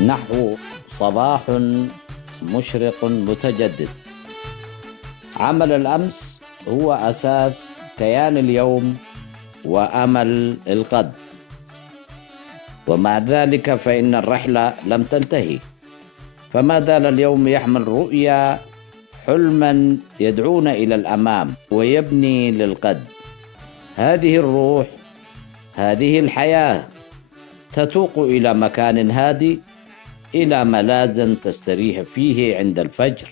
نحو صباح مشرق متجدد. عمل الأمس هو أساس كيان اليوم وأمل الغد، ومع ذلك فإن الرحلة لم تنتهي، فما زال اليوم يحمل رؤيا، حلما يدعونا إلى الأمام ويبني للغد. هذه الروح، هذه الحياة تتوق إلى مكان هادي، إلى ملاذ تستريح فيه عند الفجر.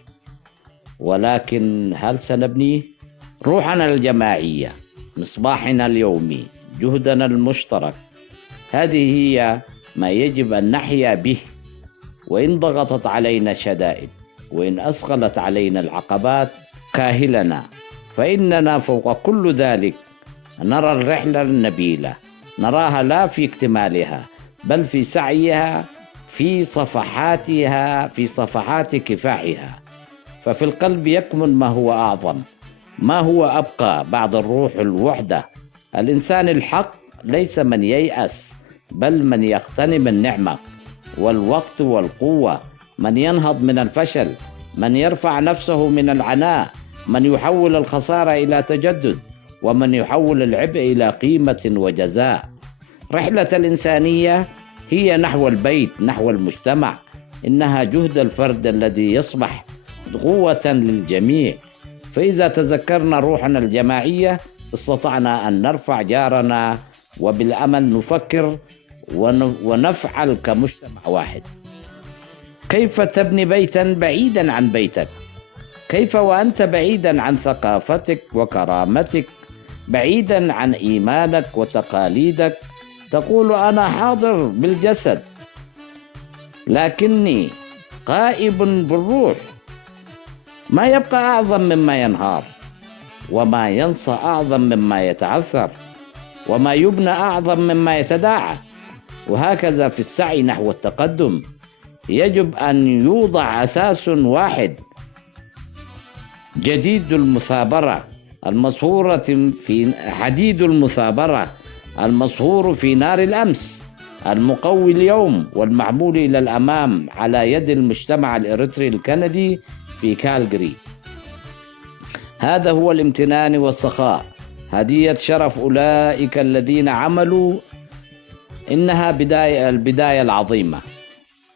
ولكن هل سنبنيه؟ روحنا الجماعية، مصباحنا اليومي، جهدنا المشترك، هذه هي ما يجب أن نحيا به. وإن ضغطت علينا الشدائد، وإن أثقلت علينا العقبات كاهلنا، فإننا فوق كل ذلك نرى الرحلة النبيلة، نراها لا في اكتمالها بل في سعيها، في صفحاتها، في صفحات كفاحها. ففي القلب يكمن ما هو أعظم، ما هو أبقى بعد الروح الوحدة. الإنسان الحق ليس من ييأس، بل من يغتنم النعمة والوقت والقوة، من ينهض من الفشل، من يرفع نفسه من العناء، من يحول الخسارة إلى تجدد، ومن يحول العبء إلى قيمة وجزاء. رحلة الإنسانية هي نحو البيت، نحو المجتمع. إنها جهد الفرد الذي يصبح قوة للجميع. فإذا تذكرنا روحنا الجماعية استطعنا أن نرفع جارنا، وبالأمل نفكر ونفعل كمجتمع واحد. كيف تبني بيتا بعيدا عن بيتك؟ كيف وأنت بعيدا عن ثقافتك وكرامتك، بعيدا عن إيمانك وتقاليدك؟ تقول أنا حاضر بالجسد لكني غائب بالروح. ما يبقى أعظم مما ينهار، وما ينسى أعظم مما يتعثر، وما يبنى أعظم مما يتداعى. وهكذا في السعي نحو التقدم يجب أن يوضع أساس واحد، جديد المثابرة المصهورة في حديد المثابرة المصهور في نار الأمس، المقوي اليوم والمحمول إلى الأمام على يد المجتمع الإريتري الكندي في كالغري. هذا هو الامتنان والسخاء، هدية شرف أولئك الذين عملوا. إنها البداية العظيمة.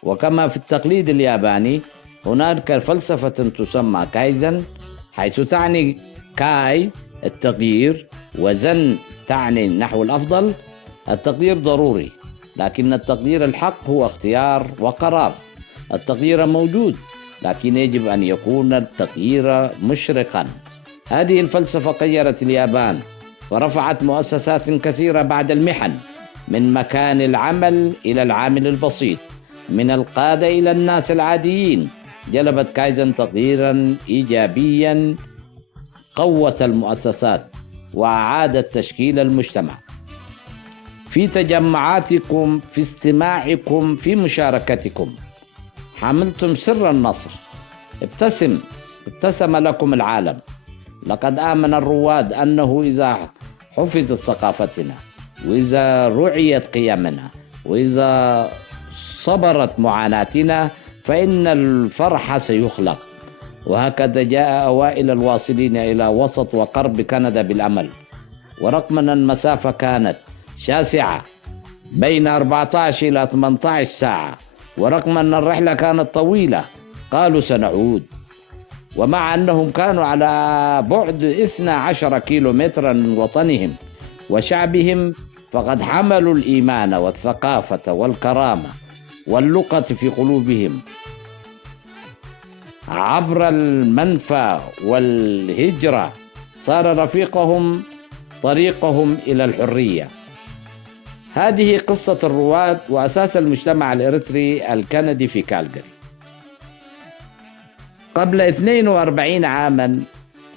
وكما في التقليد الياباني هناك فلسفة تسمى كايزن، حيث تعني كاي التغيير، وزن تعني نحو الأفضل. التغيير ضروري، لكن التغيير الحق هو اختيار وقرار. التغيير موجود، لكن يجب أن يكون التغيير مشرقا. هذه الفلسفة غيرت اليابان ورفعت مؤسسات كثيرة بعد المحن، من مكان العمل إلى العامل البسيط، من القادة إلى الناس العاديين. جلبت كايزن تغييرا إيجابيا، قوت المؤسسات وأعادت تشكيل المجتمع. في تجمعاتكم، في استماعكم، في مشاركتكم حملتم سر النصر. ابتسم لكم العالم. لقد آمن الرواد أنه إذا حفظت ثقافتنا، وإذا رعيت قيمنا، وإذا صبرت معاناتنا، فإن الفرح سيخلق. وهكذا جاء أوائل الواصلين إلى وسط وقرب كندا بالأمل. ورغم أن المسافة كانت شاسعة بين 14 إلى 18 ساعة، ورغم أن الرحلة كانت طويلة، قالوا سنعود. ومع أنهم كانوا على بعد 12 كيلومترا من وطنهم وشعبهم، فقد حملوا الإيمان والثقافة والكرامة واللقة في قلوبهم. عبر المنفى والهجرة صار رفيقهم طريقهم إلى الحرية. هذه قصة الرواد وأساس المجتمع الإريتري الكندي في كالغري. قبل 42 عاما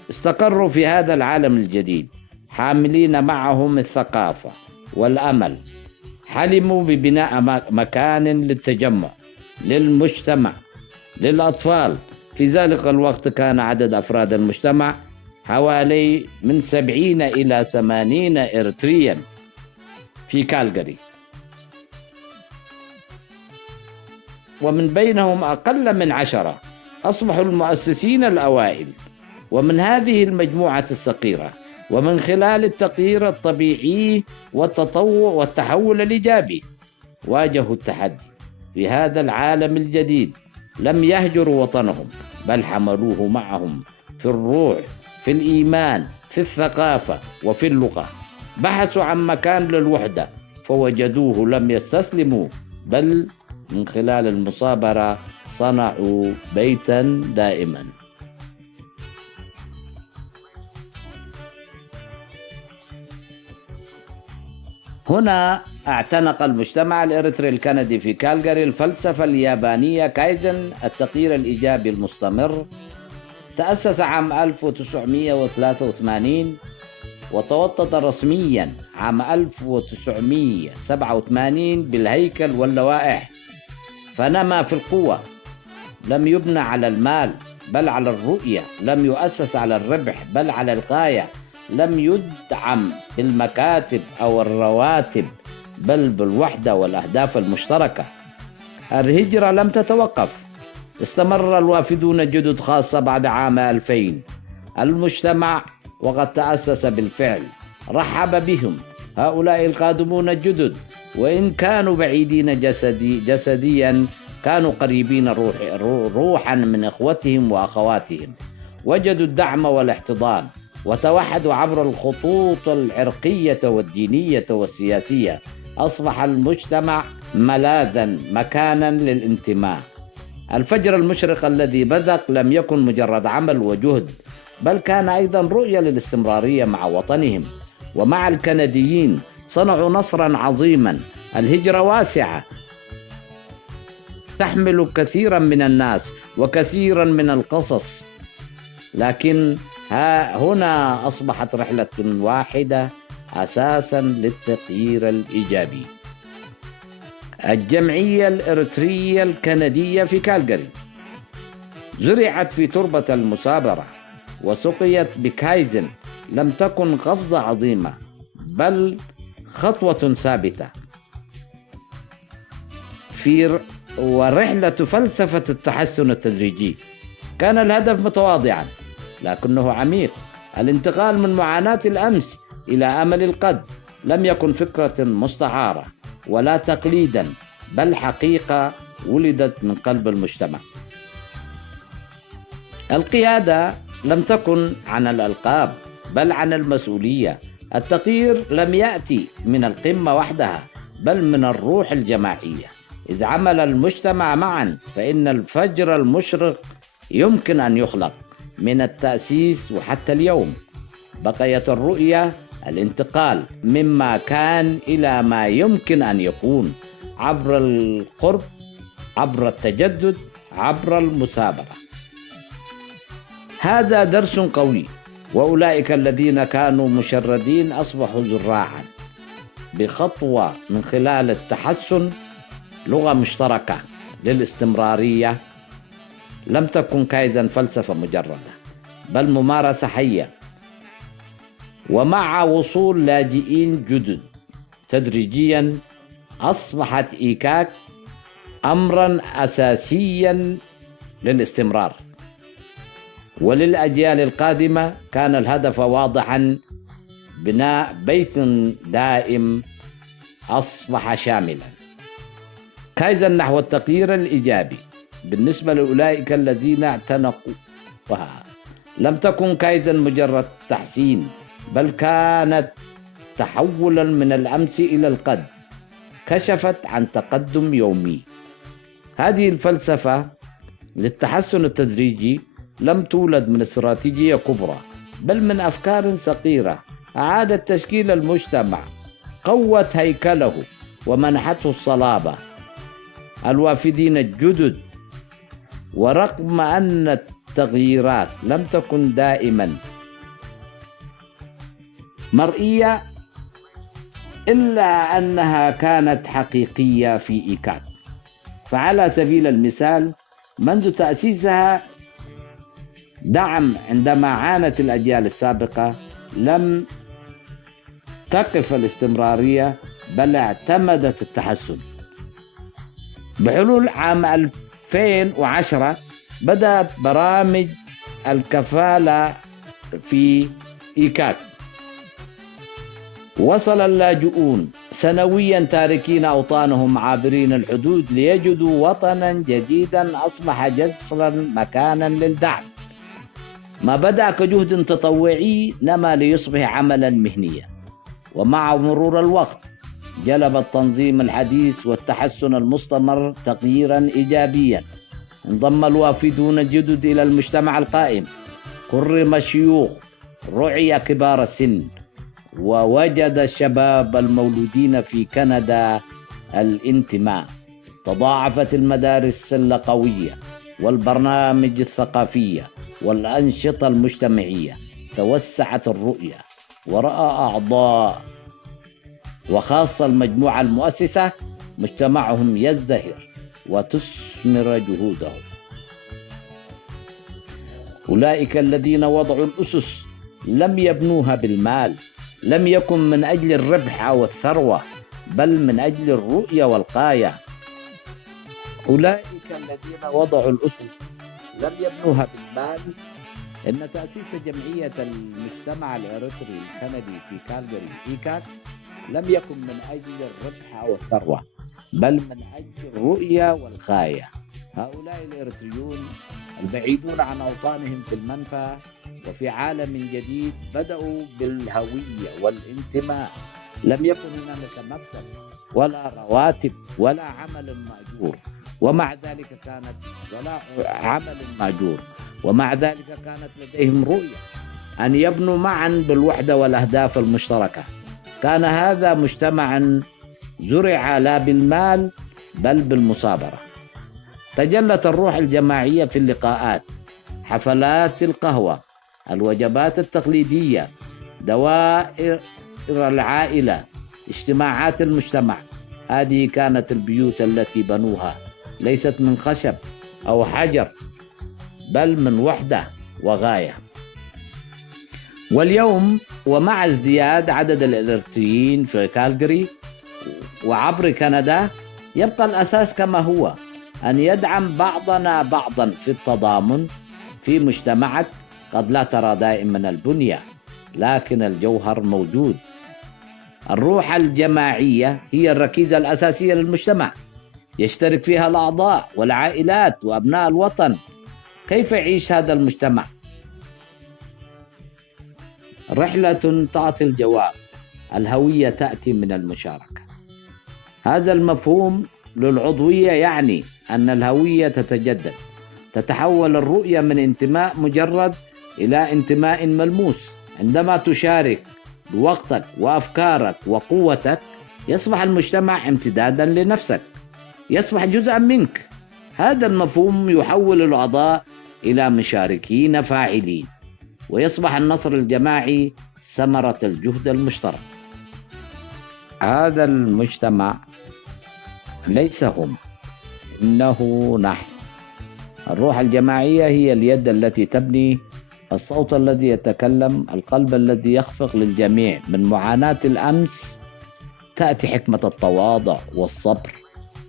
استقروا في هذا العالم الجديد، حاملين معهم الثقافة والأمل. حلموا ببناء مكان للتجمع، للمجتمع، للأطفال. في ذلك الوقت كان عدد أفراد المجتمع حوالي من 70 إلى 80 إريتريا في كالغري. ومن بينهم أقل من 10 أصبحوا المؤسسين الأوائل. ومن هذه المجموعة الصغيرة، ومن خلال التغيير الطبيعي والتطور والتحول الإيجابي، واجهوا التحدي في هذا العالم الجديد. لم يهجروا وطنهم، بل حملوه معهم في الروح، في الإيمان، في الثقافة، وفي اللغة. بحثوا عن مكان للوحدة فوجدوه، لم يستسلموا، بل من خلال المثابرة صنعوا بيتا دائما. هنا اعتنق المجتمع الإريتري الكندي في كالغاري الفلسفة اليابانية كايزن، التغيير الإيجابي المستمر. تأسس عام 1983 وتوطد رسميا عام 1987 بالهيكل واللوائح، فنما في القوة. لم يبنى على المال بل على الرؤية، لم يؤسس على الربح بل على الغاية، لم يدعم بالمكاتب أو الرواتب بل بالوحدة والأهداف المشتركة. الهجرة لم تتوقف، استمر الوافدون الجدد خاصة بعد عام 2000. المجتمع وقد تأسس بالفعل رحب بهم هؤلاء القادمون الجدد، وإن كانوا بعيدين جسديا كانوا قريبين روحا من إخوتهم وأخواتهم. وجدوا الدعم والاحتضان وتوحدوا عبر الخطوط العرقية والدينية والسياسية. أصبح المجتمع ملاذا، مكانا للانتماء. الفجر المشرق الذي بدأ لم يكن مجرد عمل وجهد، بل كان أيضا رؤية للاستمرارية مع وطنهم. ومع الكنديين صنعوا نصرا عظيما. الهجرة واسعة تحمل كثيرا من الناس وكثيرا من القصص، لكن هنا أصبحت رحلة واحدة أساسا للتغيير الإيجابي. الجمعية الإريترية الكندية في كالغاري زرعت في تربة المثابرة وسقيت بكايزن. لم تكن قفزة عظيمة بل خطوة ثابتة ورحلة فلسفة التحسن التدريجي. كان الهدف متواضعا لكنه عميق، الانتقال من معاناة الأمس إلى أمل الغد. لم يكن فكرة مستعارة ولا تقليدا، بل حقيقة ولدت من قلب المجتمع. القيادة لم تكن عن الألقاب بل عن المسؤولية. التغيير لم يأتي من القمة وحدها بل من الروح الجماعية. إذ عمل المجتمع معا فإن الفجر المشرق يمكن أن يخلق. من التأسيس وحتى اليوم بقيت الرؤية، الانتقال مما كان إلى ما يمكن أن يكون، عبر القرب، عبر التجدد، عبر المثابرة. هذا درس قوي، وأولئك الذين كانوا مشردين أصبحوا زراعا بخطوة من خلال التحسن. لغة مشتركة للاستمرارية. لم تكن كايزن فلسفة مجردة بل ممارسة حية. ومع وصول لاجئين جدد تدريجيا أصبحت إيكاك أمرا أساسيا للاستمرار. وللأجيال القادمة كان الهدف واضحا: بناء بيت دائم أصبح شاملا. كايزن نحو التغيير الإيجابي. بالنسبة لأولئك الذين اعتنقوها، لم تكن كايزن مجرد تحسين بل كانت تحولا من الأمس إلى الغد. كشفت عن تقدم يومي. هذه الفلسفة للتحسن التدريجي لم تولد من استراتيجية كبرى بل من أفكار صغيرة أعادت تشكيل المجتمع، قوت هيكله ومنحته الصلابة. الوافدين الجدد، ورغم أن التغييرات لم تكن دائما مرئية إلا أنها كانت حقيقية في إيكاك. فعلى سبيل المثال، منذ تأسيسها دعم عندما عانت الأجيال السابقة، لم تقف الاستمرارية بل اعتمدت التحسن. بحلول عام 2010 بدأت برامج الكفالة في إيكاك. وصل اللاجئون سنويا تاركين أوطانهم عابرين الحدود ليجدوا وطنا جديدا أصبح جسرا مكانا للدعم. ما بدأ كجهد تطوعي نما ليصبح عملا مهنيا، ومع مرور الوقت جلب التنظيم الحديث والتحسن المستمر تغييرا إيجابيا. انضم الوافدون الجدد إلى المجتمع القائم، كرم الشيوخ، رعي كبار السن، ووجد الشباب المولودين في كندا الانتماء. تضاعفت المدارس اللغوية والبرامج الثقافية والأنشطة المجتمعية، توسعت الرؤية، ورأى أعضاء وخاصة المجموعة المؤسسة مجتمعهم يزدهر وتثمر جهودهم. أولئك الذين وضعوا الأسس لم يبنوها بالمال، لم يكن من أجل الربح أو الثروة، بل من أجل الرؤية والغاية. أولئك الذين وضعوا الأسس لم يبنوها بالمال. إن تأسيس جمعية المجتمع الإريتري الكندي في كالجاري إيكاك لم يكن من أجل الربح أو الثروة، بل من أجل الرؤية والغاية. هؤلاء الإريتريون البعيدون عن أوطانهم في المنفى وفي عالم جديد بدأوا بالهوية والانتماء. لم يكن هناك مكتب ولا رواتب ولا عمل مأجور، ومع ذلك كانت لديهم رؤية أن يبنوا معا بالوحدة والأهداف المشتركة. كان هذا مجتمعا زرع لا بالمال بل بالمصابرة. تجلت الروح الجماعية في اللقاءات، حفلات القهوة، الوجبات التقليدية، دوائر العائلة، اجتماعات المجتمع. هذه كانت البيوت التي بنوها ليست من خشب أو حجر، بل من وحدة وغاية. واليوم ومع ازدياد عدد الإريتريين في كالجاري وعبر كندا، يبقى الأساس كما هو، أن يدعم بعضنا بعضا في التضامن في مجتمعك. قد لا ترى دائما البنية، لكن الجوهر موجود. الروح الجماعية هي الركيزة الأساسية للمجتمع، يشترك فيها الأعضاء والعائلات وأبناء الوطن. كيف يعيش هذا المجتمع؟ رحلة تعطي الجواب. الهوية تأتي من المشاركة. هذا المفهوم للعضوية يعني أن الهوية تتجدد، تتحول الرؤية من انتماء مجرد إلى انتماء ملموس. عندما تشارك بوقتك وأفكارك وقوتك، يصبح المجتمع امتدادا لنفسك، يصبح جزءا منك. هذا المفهوم يحول الأعضاء إلى مشاركين فاعلين، ويصبح النصر الجماعي ثمرة الجهد المشترك. هذا المجتمع ليس هم، إنه نحن. الروح الجماعية هي اليد التي تبني، الصوت الذي يتكلم، القلب الذي يخفق للجميع. من معاناة الأمس تأتي حكمة التواضع والصبر.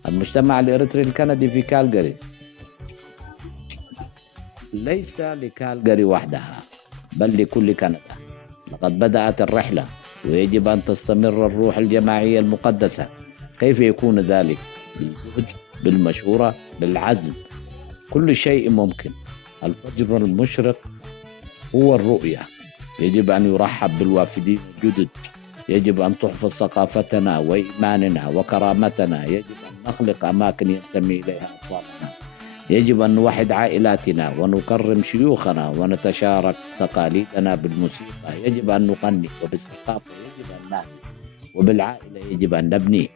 المجتمع الإريتري الكندي في كالجاري ليس لكالجاري وحدها، بل لكل كندا. لقد بدأت الرحلة، ويجب أن تستمر الروح الجماعية المقدسة. كيف يكون ذلك؟ بالجهد، بالمشورة، بالعزم. كل شيء ممكن. الفجر المشرق هو الرؤية. يجب أن يرحب بالوافدين الجدد. يجب أن تحفظ ثقافتنا وإيماننا وكرامتنا. يجب أن نخلق أماكن ينتمي إليها أطفالنا. يجب أن نوحد عائلاتنا ونكرم شيوخنا ونتشارك تقاليدنا بالموسيقى. يجب أن نغني، وبالثقافة يجب أن نهدي، وبالعائلة يجب أن نبني.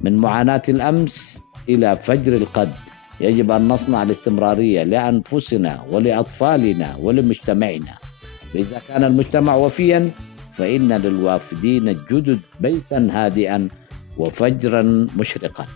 من معاناة الأمس إلى فجر الغد يجب أن نصنع الاستمرارية لأنفسنا ولأطفالنا ولمجتمعنا. فإذا كان المجتمع وفيا، فإن للوافدين الجدد بيتا هادئا وفجرا مشرقا.